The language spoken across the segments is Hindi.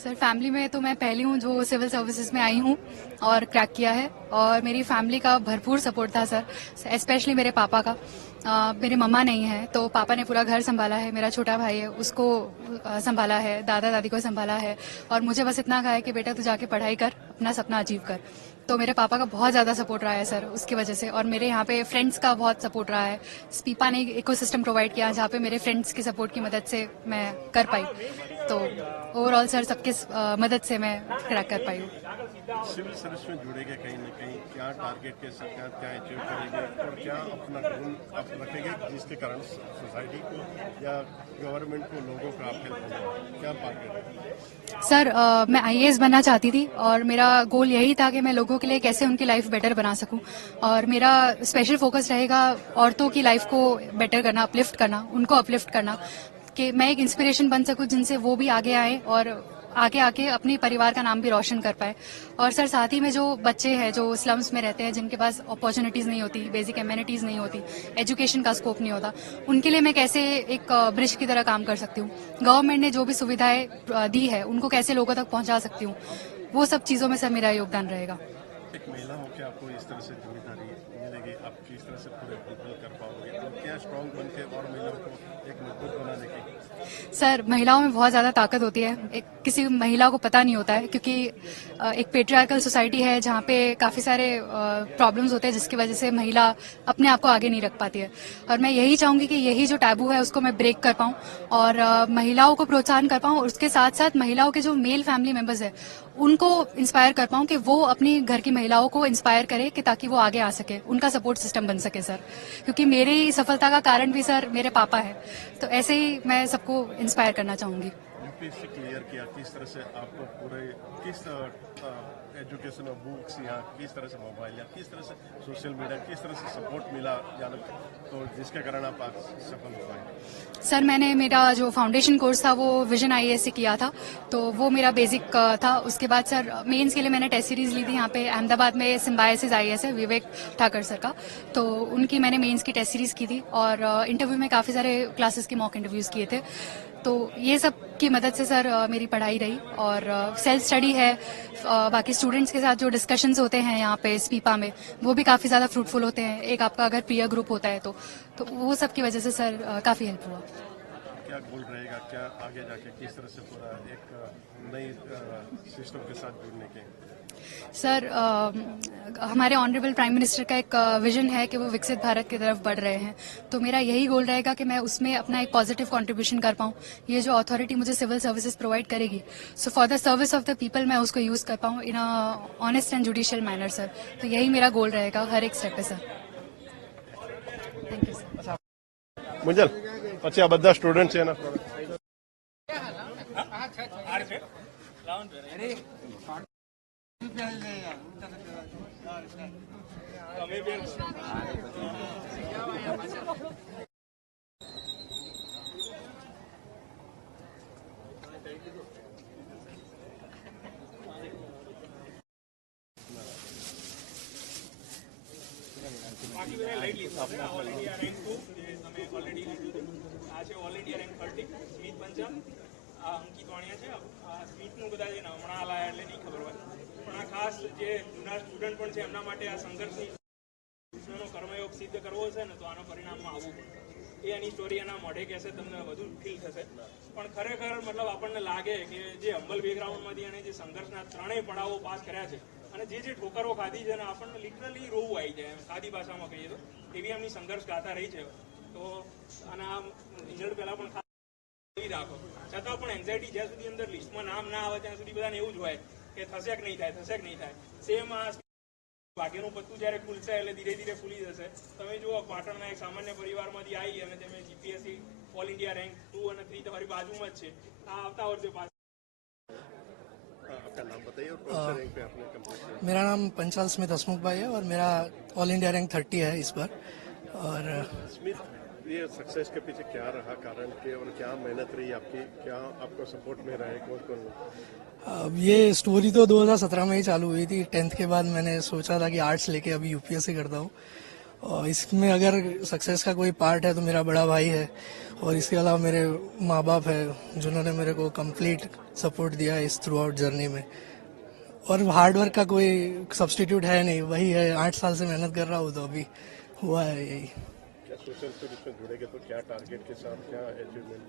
सर फैमिली में तो मैं पहली हूँ जो सिविल सर्विसेज में आई हूँ और क्रैक किया है, और मेरी फैमिली का भरपूर सपोर्ट था सर, स्पेशली मेरे पापा का। मेरे मम्मा नहीं है तो पापा ने पूरा घर संभाला है, मेरा छोटा भाई है उसको संभाला है, दादा दादी को संभाला है, और मुझे बस इतना कहा है कि बेटा तू जाके पढ़ाई कर, अपना सपना अचीव कर। तो मेरे पापा का बहुत ज़्यादा सपोर्ट रहा है सर उसकी वजह से, और मेरे यहाँ पे फ्रेंड्स का बहुत सपोर्ट रहा है। स्पीपा ने इकोसिस्टम प्रोवाइड किया जहाँ पे मेरे फ्रेंड्स की सपोर्ट की मदद से मैं कर पाई। तो ओवरऑल सर सबके मदद से मैं क्रैक कर पाई हूँ। सिविल सर्विस में जुड़ेंगे कहीं ना कहीं, क्या टारगेट के साथ क्या अचीव करेंगे और क्या अपना गोल आप रखेंगे जिसके कारण सोसाइटी को या गवर्नमेंट को, लोगों का आप हेल्प होगा, क्या टारगेट है? सर मैं आईएएस बनना चाहती थी और मेरा गोल यही था कि मैं लोगों के लिए कैसे उनकी लाइफ बेटर बना सकूं, और मेरा स्पेशल फोकस रहेगा औरतों की लाइफ को बेटर करना, अपलिफ्ट करना, उनको अपलिफ्ट करना, कि मैं एक इंस्पिरेशन बन सकूं जिनसे वो भी आगे आए और आगे आके अपने परिवार का नाम भी रोशन कर पाए। और सर साथ ही में जो बच्चे हैं जो स्लम्स में रहते हैं, जिनके पास अपॉर्चुनिटीज नहीं होती, बेसिक एम्यूनिटीज नहीं होती, एजुकेशन का स्कोप नहीं होता, उनके लिए मैं कैसे एक ब्रिज की तरह काम कर सकती हूँ, गवर्नमेंट ने जो भी सुविधाएं दी है उनको कैसे लोगों तक पहुंचा सकती हूँ, वो सब चीजों में सर मेरा योगदान रहेगा। एक महिला हो के आपको इस तरह से जिम्मेदारी मिलेगी, आप किस तरह से पूरे फुलफिल कर पाओगे, तो क्या स्ट्रांग बन के और महिलाओं को एक मजबूत बनाने की? सर महिलाओं में बहुत ज्यादा ताकत होती है, किसी महिला को पता नहीं होता है, क्योंकि एक पेट्रियार्कल सोसाइटी है जहाँ पे काफी सारे प्रॉब्लम्स होते हैं जिसकी वजह से महिला अपने आप को आगे नहीं रख पाती है। और मैं यही चाहूंगी कि यही जो टैबू है उसको मैं ब्रेक कर पाऊं और महिलाओं को प्रोत्साहन कर पाऊं, और उसके साथ साथ महिलाओं के जो मेल फैमिली मेंबर्स है उनको इंस्पायर कर पाऊं कि वो अपनी घर की महिलाओं को इंस्पायर करे कि ताकि वो आगे आ सके, उनका सपोर्ट सिस्टम बन सके सर, क्योंकि मेरी सफलता का कारण भी सर मेरे पापा है। तो ऐसे ही मैं सबको इंस्पायर करना चाहूंगी। यूपीएससी क्लियर किया, किस तरह से आपको पूरे किस एजुकेशन और बुक्स या किस तरह से मोबाइल या किस तरह से सोशल मीडिया, किस तरह से सपोर्ट मिला जान, तो जिसके कारण आप आज सफल हो पाए? सर मैंने मेरा जो फाउंडेशन कोर्स था वो विजन आईएएस से किया था, तो वो मेरा बेसिक था। उसके बाद सर मेंस के लिए मैंने टेस्ट सीरीज ली थी, यहाँ पे अहमदाबाद में सिम्बायोसिस आईएएस है विवेक ठाकर सर का, तो उनकी मैंने मेंस की टेस्ट सीरीज की थी, और इंटरव्यू में काफ़ी सारे क्लासेस के मॉक इंटरव्यूज़ किए थे। तो ये सब की मदद से सर मेरी पढ़ाई रही, और सेल्फ स्टडी है, बाकी स्टूडेंट्स के साथ जो डिस्कशंस होते हैं यहाँ पे स्पीपा में वो भी काफ़ी ज़्यादा फ्रूटफुल होते हैं। एक आपका अगर पीयर ग्रुप होता है तो वो सब की वजह से सर काफ़ी हेल्प हुआ। क्या गोल रहेगा, क्या आगे जाके किस तरह से पूरा एक नई सिस्टम के साथ जुड़ने के? सर हमारे ऑनरेबल प्राइम मिनिस्टर का एक विजन है कि वो विकसित भारत की तरफ बढ़ रहे हैं, तो मेरा यही गोल रहेगा कि मैं उसमें अपना एक पॉजिटिव कंट्रीब्यूशन कर पाऊँ। ये जो अथॉरिटी मुझे सिविल सर्विसेज प्रोवाइड करेगी, so for the service of the people मैं उसको यूज कर पाऊँ in a honest and judicial manner sir. तो यही मेरा गोल रहेगा हर एक स्टेप पे sir. Thank you sir. Munjal પછી આ બધા સ્ટુડન્ટ છે એના બાકી બધા લઈ લીધું છે ઓલરેડી આ રેન્ક 2 જે તમે ઓલરેડી લીધું હતું, આ છે ઓલરેડી રેન્ક 30 સ્મિત પંચાલ, આ અંકિત વાણિયા છે, આ સ્મિતનું બધા છે ને હમણાં આલા એટલે નહીં ખબર હોય, પણ આ ખાસ જે જૂના સ્ટુડન્ટ પણ છે એમના માટે આ સંઘર્ષની વિશ્વનો કર્મયોગ સિદ્ધ કરવો છે ને તો આનો પરિણામમાં આવવું પડે, એ એની સ્ટોરી એના મોઢે કહેશે તમને વધુ ફીલ થશે। પણ ખરેખર મતલબ આપણને લાગે કે જે હમ્બલ બેકગ્રાઉન્ડમાંથી એણે જે સંઘર્ષના ત્રણેય પડાવો પાસ કર્યા છે અને જે ઠોકરો ખાધી છે ને આપણને લિટરલી રોવું આવી જાય, સાદી ભાષામાં કહીએ તો એવી એમની સંઘર્ષ ગાથા રહી છે। તો અને આ રિઝલ્ટ પહેલાં પણ ખાસ રાખો, છતાં પણ એન્ઝાયટી જ્યાં સુધી અંદર લિસ્ટમાં નામ ના આવે ત્યાં સુધી બધાને એવું જ હોય કે થશે કે નહીં થાય, થશે કે નહીં થાય। સેમ આ ભાગ્યનું પત્તું જ્યારે ખુલશે એટલે ધીરે ધીરે ખુલી જશે। તમે જુઓ પાટણના એક સામાન્ય પરિવારમાંથી આવી અને તમે જીપીએસસી ઓલ ઇન્ડિયા રેન્ક 2 અને 3 તમારી બાજુમાં જ છે, આ આવતા વર્ષે પાસ। आपका नाम बताइए और कौन से रैंक पे आपने कंप्लीट किया? मेरा नाम पंचाल स्मित हसमुख भाई है और मेरा ऑल इंडिया रैंक 30 है इस बार। और स्मित, ये सक्सेस के पीछे क्या रहा कारण के और क्या मेहनत रही आपकी, क्या आपको सपोर्ट में रहे, कौन कौन लोग? ये स्टोरी तो 2017 में ही चालू हुई थी। 10th के बाद मैंने सोचा था कि आर्ट्स लेके अभी यूपीएससी करता हूँ, और इसमें अगर सक्सेस का कोई पार्ट है तो मेरा बड़ा भाई है, और इसके अलावा मेरे माँ बाप है जिन्होंने मेरे को कंप्लीट सपोर्ट दिया है इस थ्रू आउट जर्नी में। और हार्ड वर्क का कोई सब्स्टिट्यूट है नहीं, वही है। 8 साल से मेहनत कर रहा हूँ तो अभी हुआ है यही। क्या सोशल सर्विस में जुड़ेंगे तो क्या टारगेट के साथ, क्या अचीवमेंट,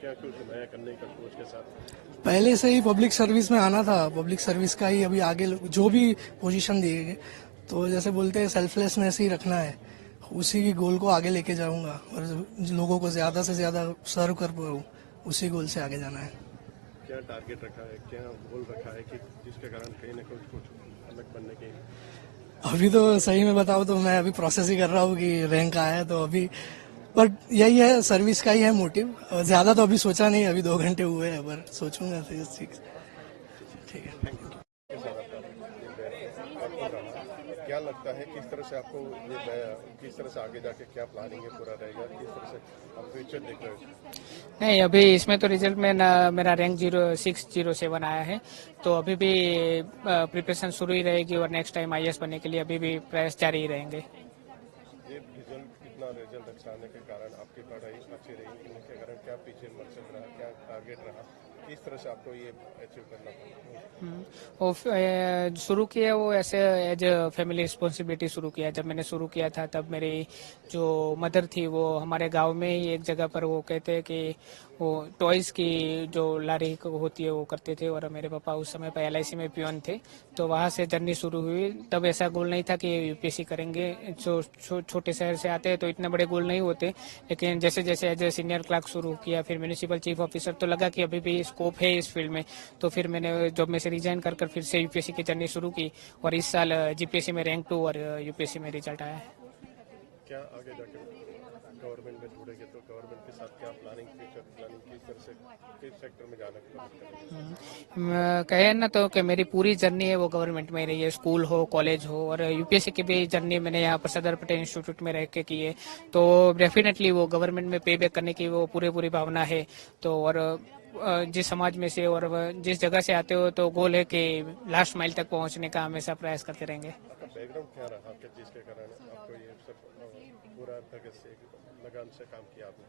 क्या कुछ नया करने का सोच के साथ? पहले से ही पब्लिक सर्विस में आना था, पब्लिक सर्विस का ही अभी आगे जो भी पोजीशन दिए गए तो जैसे बोलते हैं सेल्फलेसनेस ही रखना है, उसी की गोल को आगे लेके जाऊंगा और लोगों को ज्यादा से ज्यादा सर्व कर पाऊँ, उसी गोल से आगे जाना है। क्या टारगेट रखा है, क्या गोल रखा है कि जिसके कारण कहीं ना कहीं कुछ अलग बनने के? अभी तो सही में बताऊँ तो मैं अभी प्रोसेस ही कर रहा हूँ कि रैंक आया है तो अभी, बट यही है, सर्विस का ही है मोटिव। ज्यादा तो अभी सोचा नहीं, अभी 2 घंटे हुए हैं, पर सोचूंगा फिर। ठीक है। क्या लगता है किस तरह से आपको ये, किस तरह से आगे जाके क्या प्लानिंग है पूरा रहेगा, किस तरह से आप फ्यूचर देख रहे हो? नहीं, अभी इसमें तो रिजल्ट में मेरा रैंक 0607 आया है, तो अभी भी प्रिपरेशन शुरू ही रहेगी और नेक्स्ट टाइम आईएएस बनने के लिए अभी भी प्रयास जारी ही रहेंगे। ये रिजल्ट अच्छा आने के कारण आपकी पढ़ाई अच्छी रही, इनके कारण क्या पीछे मकसद रहा, क्या टारगेट रहा, किस तरह से आपको ये अचीव करना पड़ा? वो शुरू किया वो ऐसे एज फैमिली रिस्पॉन्सिबिलिटी शुरू किया। जब मैंने शुरू किया था तब मेरी जो मदर थी वो हमारे गांव में ही एक जगह पर वो कहते हैं कि वो टॉयज की जो लारी होती है वो करते थे, और मेरे पापा उस समय पर एलआईसी में पियोन थे, तो वहाँ से जर्नी शुरू हुई। तब ऐसा गोल नहीं था कि यूपीएससी करेंगे, जो छोटे शहर से आते हैं तो इतने बड़े गोल नहीं होते, लेकिन जैसे जैसे एज ए सीनियर क्लर्क शुरू किया, फिर म्यूनिसिपल चीफ ऑफिसर, तो लगा कि अभी भी स्कोप है इस फील्ड में, तो फिर मैंने जॉब में से रिजाइन कर फिर से यूपीएससी की जर्नी शुरू की, और इस साल जीपीएससी में रैंक 2 और यूपीएससी में रिजल्ट आया है। क्या आगे जाके गवर्नमेंट में जुड़ेंगे तो गवर्नमेंट के साथ क्या प्लानिंग, फ्यूचर प्लानिंग, किस तरह से किस सेक्टर में जाना करेंगे? कहे ना तो कि मेरी पूरी जर्नी है वो गवर्नमेंट में रही है, स्कूल हो, कॉलेज हो, और यूपीएससी की भी जर्नी मैंने यहाँ पर सरदार पटेल इंस्टीट्यूट में रह के की है, तो डेफिनेटली वो गवर्नमेंट में पे बैक करने की वो पूरी भावना है। तो और जिस समाज में से और जिस जगह से आते हो तो गोल है कि लास्ट माइल तक पहुंचने का हमेशा प्रयास करते रहेंगे। आपका बैकग्राउंड क्या रहा आपके, जिसके कारण आपको ये सब पूरा तरह से लगान से काम किया आपने?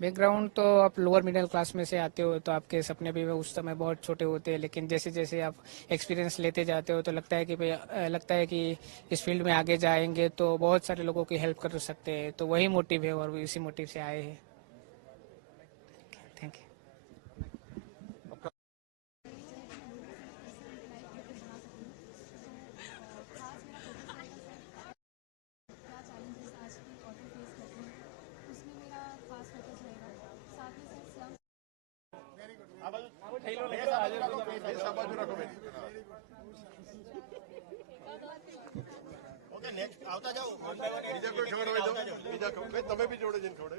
बैकग्राउंड तो आप लोअर मिडिल क्लास में से आते हो तो आपके सपने भी उस समय बहुत छोटे होते हैं, लेकिन जैसे जैसे आप एक्सपीरियंस लेते जाते हो तो लगता है कि इस फील्ड में आगे जाएंगे तो बहुत सारे लोगों की हेल्प कर सकते हैं, तो वही मोटिव है और इसी मोटिव से आए हैं। Thank you. આવતા જાઓ બીજા કોઈ ખબર હોય તો બીજા ભાઈ તમે બી જોડે જઈને ખવડે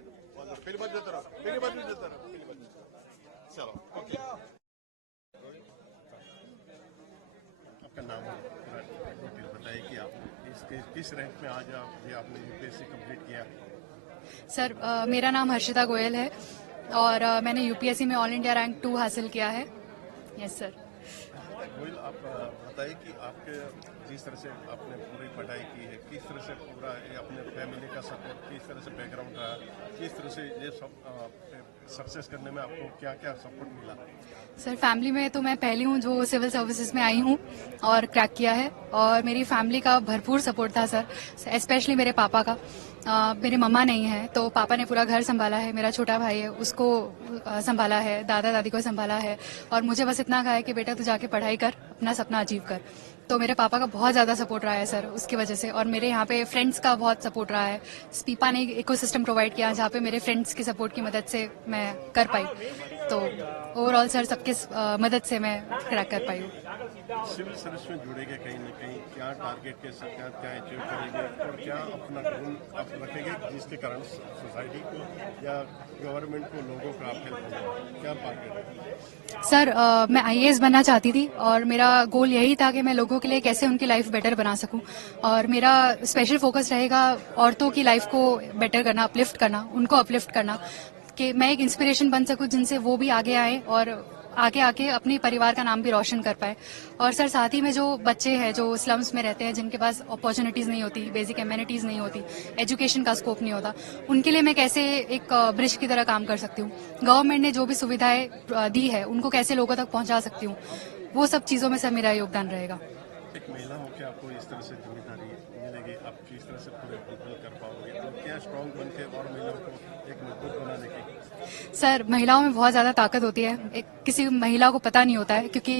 પેલી બાજુ જતા રહો, પેલી બાજુ જતા રહો, પેલી બાજુ ચલો ઓકે। आपका नाम डिटेल बताइए कि आप किस रैंक में आज आपने यूपीएससी कंप्लीट किया? सर मेरा नाम हर्षिता गोयल है और मैंने यूपीएससी में ऑल इंडिया रैंक 2 हासिल किया है। Yes sir. गोयल, आप बताइए कि आपके जिस तरह से आपने पूरी पढ़ाई की है, किस तरह से पूरा अपने फैमिली का सपोर्ट, किस तरह से बैकग्राउंड रहा, किस तरह से ये सब सक्सेस करने में आपको क्या क्या सपोर्ट मिला? सर फैमिली में तो मैं पहली हूँ जो सिविल सर्विसेज में आई हूँ और क्रैक किया है, और मेरी फैमिली का भरपूर सपोर्ट था सर, स्पेशली मेरे पापा का। मेरी मम्मा नहीं है तो पापा ने पूरा घर संभाला है, मेरा छोटा भाई है उसको संभाला है, दादा दादी को संभाला है, और मुझे बस इतना कहा है कि बेटा तू जाके पढ़ाई कर, अपना सपना अचीव कर। तो मेरे पापा का बहुत ज़्यादा सपोर्ट रहा है सर उसकी वजह से, और मेरे यहाँ पे फ्रेंड्स का बहुत सपोर्ट रहा है। स्पीपा ने इकोसिस्टम प्रोवाइड किया जहाँ पे मेरे फ्रेंड्स की सपोर्ट की मदद से मैं कर पाई, तो ओवरऑल सर सबके मदद से मैं क्रैक कर पाई हूँ। सिविल सर्विस में जुड़ेंगे कहीं ना कहीं, क्या टारगेट के साथ क्या अचीव करेंगे और क्या अपना गोल आप रखेंगे जिसके कारण सोसाइटी को या गवर्नमेंट को, लोगों का आप हेल्प होगा, क्या टारगेट है? सर मैं आईएएस बनना चाहती थी और मेरा गोल यही था कि मैं लोगों के लिए कैसे उनकी लाइफ बेटर बना सकूं, और मेरा स्पेशल फोकस रहेगा औरतों की लाइफ को बेटर करना, अपलिफ्ट करना, उनको अपलिफ्ट करना, कि मैं एक इंस्पिरेशन बन सकूं जिनसे वो भी आगे आए और आगे आके अपने परिवार का नाम भी रोशन कर पाए। और सर साथ ही में जो बच्चे हैं जो स्लम्स में रहते हैं, जिनके पास अपॉर्चुनिटीज नहीं होती, बेसिक एम्यूनिटीज नहीं होती, एजुकेशन का स्कोप नहीं होता, उनके लिए मैं कैसे एक ब्रिज की तरह काम कर सकती हूँ, गवर्नमेंट ने जो भी सुविधाएं दी है उनको कैसे लोगों तक पहुंचा सकती हूँ, वो सब चीजों में सर मेरा योगदान रहेगा। एक महिला हो के आपको इस तरह से जिम्मेदारी मिलेगी, आप किस तरह से पूरे फुलफिल कर पाओगे, तो क्या स्ट्रांग बन के और महिलाओं को एक मजबूत बनाने की? सर महिलाओं में बहुत ज्यादा ताकत होती है, किसी महिला को पता नहीं होता है, क्योंकि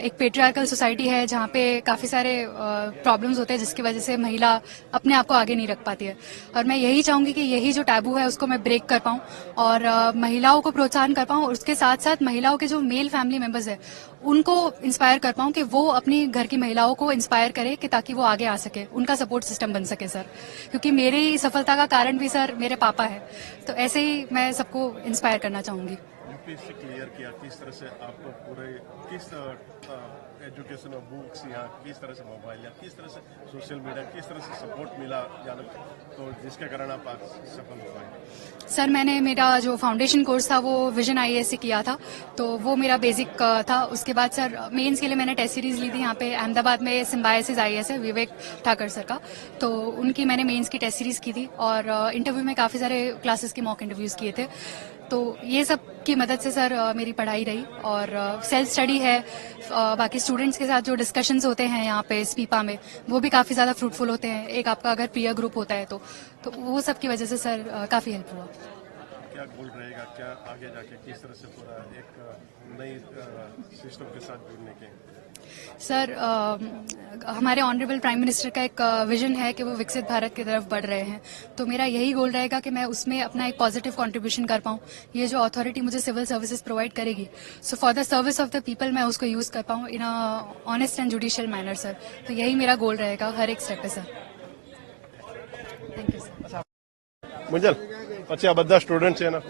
एक पेट्रियार्कल सोसाइटी है जहाँ पे काफी सारे प्रॉब्लम्स होते हैं जिसकी वजह से महिला अपने आप को आगे नहीं रख पाती है। और मैं यही चाहूंगी कि यही जो टैबू है उसको मैं ब्रेक कर पाऊं और महिलाओं को प्रोत्साहन कर पाऊं, और उसके साथ साथ महिलाओं के जो मेल फैमिली मेंबर्स है उनको इंस्पायर कर पाऊं कि वो अपनी घर की महिलाओं को इंस्पायर करे कि ताकि वो आगे आ सके, उनका सपोर्ट सिस्टम बन सके सर। क्योंकि मेरी सफलता का कारण भी सर मेरे पापा है, तो ऐसे ही मैं सबको इंस्पायर करना चाहूंगी। यूपीएससी क्लियर किया, किस तरह से आपको पूरे किस एजुकेशन और बुक्स या किस तरह से मोबाइल या किस तरह से सोशल मीडिया किस तरह से सपोर्ट मिला जाना, तो जिसके कारण आप आज सफल हो पाए? सर मैंने मेरा जो फाउंडेशन कोर्स था वो विजन आईएएस से किया था, तो वो मेरा बेसिक था। उसके बाद सर मेंस के लिए मैंने टेस्ट सीरीज ली थी यहाँ पे अहमदाबाद में, सिम्बायसिस आईएएस है विवेक ठाकर सर का, तो उनकी मैंने मेंस की टेस्ट सीरीज की थी और इंटरव्यू में काफी सारे क्लासेस के मॉक इंटरव्यूज किए थे। तो ये सब की मदद से सर मेरी पढ़ाई रही और सेल्फ स्टडी है, बाकी स्टूडेंट्स के साथ जो डिस्कशंस होते हैं यहाँ पे स्पीपा में वो भी काफ़ी ज़्यादा फ्रूटफुल होते हैं। एक आपका अगर पीयर ग्रुप होता है तो वो सब की वजह से सर काफ़ी हेल्प हुआ। क्या गोल रहेगा, क्या आगे जाके किस तरह से पूरा एक नई सिस्टम के साथ जुड़ने के? सर हमारे ऑनरेबल प्राइम मिनिस्टर का एक विजन है कि वो विकसित भारत की तरफ बढ़ रहे हैं, तो मेरा यही गोल रहेगा कि मैं उसमें अपना एक पॉजिटिव कंट्रीब्यूशन कर पाऊँ। ये जो अथॉरिटी मुझे सिविल सर्विसेज प्रोवाइड करेगी, so for the service of the people मैं उसको यूज कर पाऊँ in a honest and judicial manner sir. तो यही मेरा गोल रहेगा हर एक स्टेप पे sir. Thank you sir. Munjal પછી આ બધા સ્ટુડન્ટ છે એના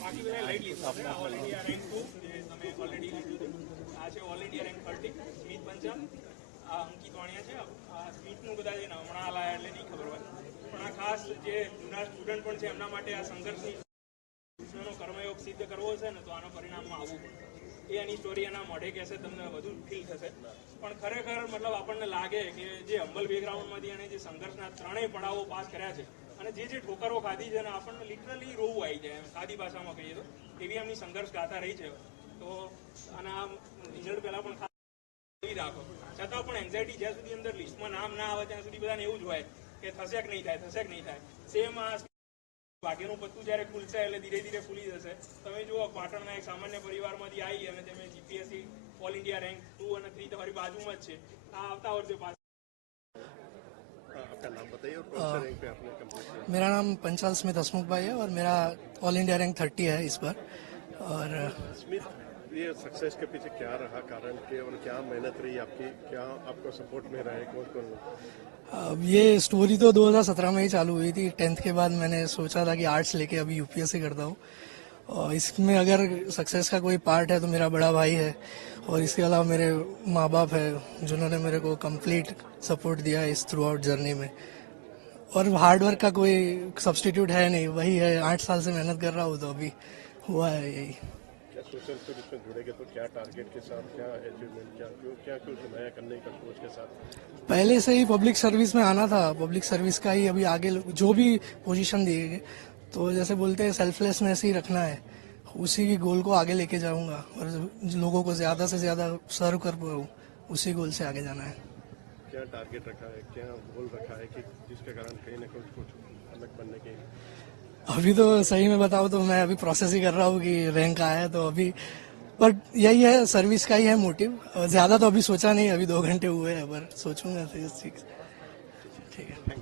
બાકી બધા લાઈટ લીધું છે, ઓલરેડી આ રેન્ક 2 જે તમે ઓલરેડી લીધું હતું, આ છે ઓલરેડી રેન્ક 30 સ્મિત પંચાલ, આ અંકિત વાણિયા છે, આ સ્મિતનું કદાચ એને હમણાં લાયા એટલે નહીં ખબર હોય, પણ આ ખાસ જે જૂના સ્ટુડન્ટ પણ છે એમના માટે આ સંઘર્ષની કૃષ્ણનો કર્મયોગ સિદ્ધ કરવો છે ને, તો આનો પરિણામમાં આવવું પડે, એ એની સ્ટોરી એના મોઢે કહેશે, તમને વધુ ફીલ થશે। પણ ખરેખર મતલબ આપણને લાગે કે જે હમ્બલ બેકગ્રાઉન્ડમાંથી એને જે સંઘર્ષના ત્રણેય પડાવો પાસ કર્યા છે અને જે ઠોકરો ખાધી છે ને આપણને લિટરલી રોવું આવી જાય, સાદી ભાષામાં કહીએ તો એવી એમની સંઘર્ષ ગાથા રહી છે। તો અને આ રિઝલ્ટ પહેલા પણ ખાસ રાખો, છતાં પણ એન્ઝાયટી જ્યાં સુધી અંદર લિસ્ટમાં નામ ના આવે ત્યાં સુધી બધાને એવું જ હોય કે થશે કે નહીં થાય, થશે કે નહીં થાય। સેમ આ ભાગ્યનું પત્તું જ્યારે ખુલશે એટલે ધીરે ધીરે ખુલી જશે। તમે જુઓ પાટણના એક સામાન્ય પરિવારમાંથી આવી અને તમે જીપીએસસી ઓલ ઇન્ડિયા રેન્ક 2 અને 3 તમારી બાજુમાં જ છે, આ આવતા વર્ષે પાસ। आपका नाम बताइए और कौन से रैंक पे आपने कंप्लीट किया? मेरा नाम पंचाल स्मित हसमुख भाई है और मेरा ऑल इंडिया रैंक 30 है इस बार। और स्मित, ये सक्सेस के पीछे क्या रहा कारण के और क्या मेहनत रही आपकी, क्या आपको सपोर्ट में रहे, कौन कौन लोग? अब ये स्टोरी तो 2017 में ही चालू हुई थी। 10th के बाद मैंने सोचा था कि आर्ट्स लेके अभी यूपीएससी करता हूँ, और इसमें अगर सक्सेस का कोई पार्ट है तो मेरा बड़ा भाई है, और इसके अलावा मेरे माँ बाप है जिन्होंने मेरे को कंप्लीट सपोर्ट दिया इस थ्रू आउट जर्नी में। और हार्ड वर्क का कोई सब्स्टिट्यूट है नहीं, वही है, 8 साल से मेहनत कर रहा हूँ तो अभी हुआ है यही। क्या सोशल सर्विस में जुड़ेगे तो क्या टारगेट के साथ, क्या अचीवमेंट, क्या कुछ नया करने का सोच के साथ? पहले से ही पब्लिक सर्विस में आना था, पब्लिक सर्विस का ही अभी आगे जो भी पोजीशन दिए गए, तो जैसे बोलते हैं सेल्फलेसनेस ही रखना है, उसी की गोल को आगे लेके जाऊंगा और लोगों को ज्यादा से ज्यादा सर्व कर पाऊँ, उसी गोल से आगे जाना है। क्या टारगेट रखा है, क्या गोल रखा है कि जिसके कारण कहीं ना कहीं कुछ अलग बनने के? अभी तो सही में बताऊं तो मैं अभी प्रोसेस ही कर रहा हूँ कि रैंक आया है तो अभी, पर यही है, सर्विस का ही है मोटिव। ज्यादा तो अभी सोचा नहीं, अभी 2 घंटे हुए हैं, पर सोचूंगा फिर। ठीक है।